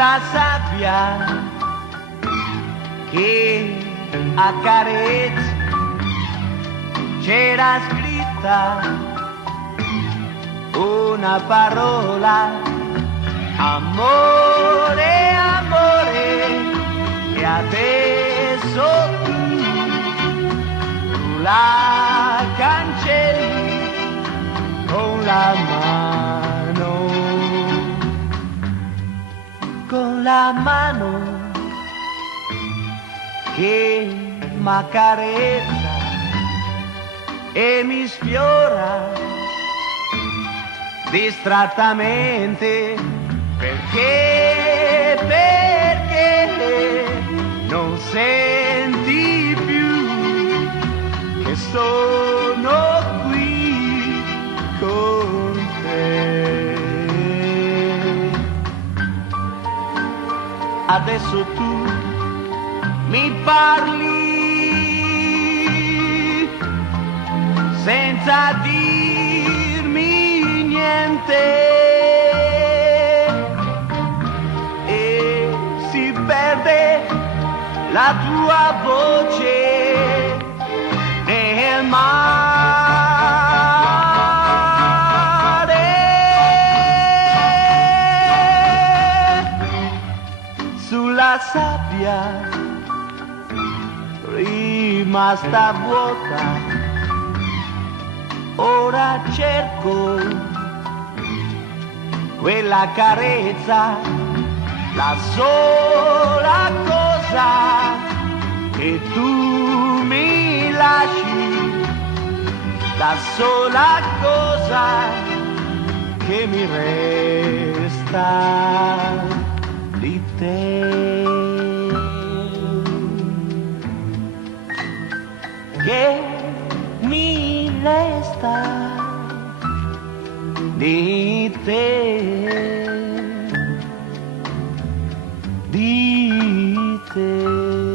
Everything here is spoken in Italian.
sulla sabbia che accarezzi c'era scritta una parola: amore, amore. E adesso tu la cancelli con la mano che m'accarezza e mi sfiora distrattamente. Perché non senti più che sono qui con te? Adesso tu mi parli senza dirmi niente e si perde la tua voce nel mare. Sulla sabbia rimasta vuota, ora cerco quella carezza, la sola cosa che tu mi lasci, la sola cosa che mi resta di te. Che mi resta di te, di te.